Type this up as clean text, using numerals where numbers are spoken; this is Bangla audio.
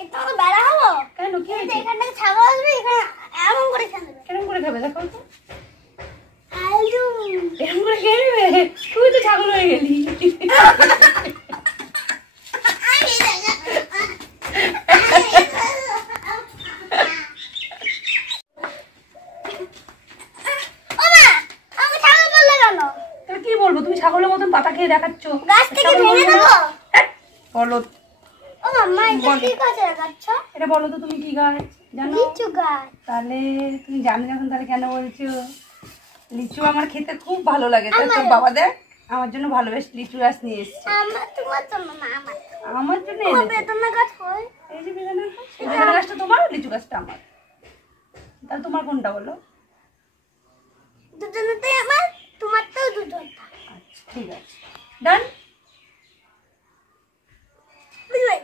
একটু তো বেলা হলো কেন কি হয়েছে? এখান থেকে ছাগল আসবে, এখানে এমন করে খেয়ে নেবে। কেমন করে খাবে দেখো তো? আলু এরকম করে খেয়ে নেবে? তুই তো ছাগল হয়ে গেলি। কি বলবো, তুমি ছাগলের মতন পাতা খেয়ে দেখাচ্ছ। গাছ থেকে ভেঙে দেবো? বলো ও মাম্মা, এটা কি গাছ লাগাচ্ছ? এটা বলো তো, তুমি কি গাছ জানো? লিচু গাছ। তাহলে তুমি জানো যখন তাহলে কেন বলছো? লিচু আমার খেতে খুব ভালো লাগে, তাই তোর বাবা দেখ আমার জন্য ভালোবেসে লিচু গাছ নিয়ে এসছে। আমার তোমার জন্য না, আমার জন্য আমার এনেছে। বেদানা গাছ কই? এই যে বেদানা গাছ, এই বেদানা গাছটা তোমার, লিচু গাছটা আমার। তাহলে তোমার কোনটা বলো? দুজনেতেই আমার, তোমারটাও দুজনটা। আচ্ছা ঠিক আছে, ডান। বুঝলে?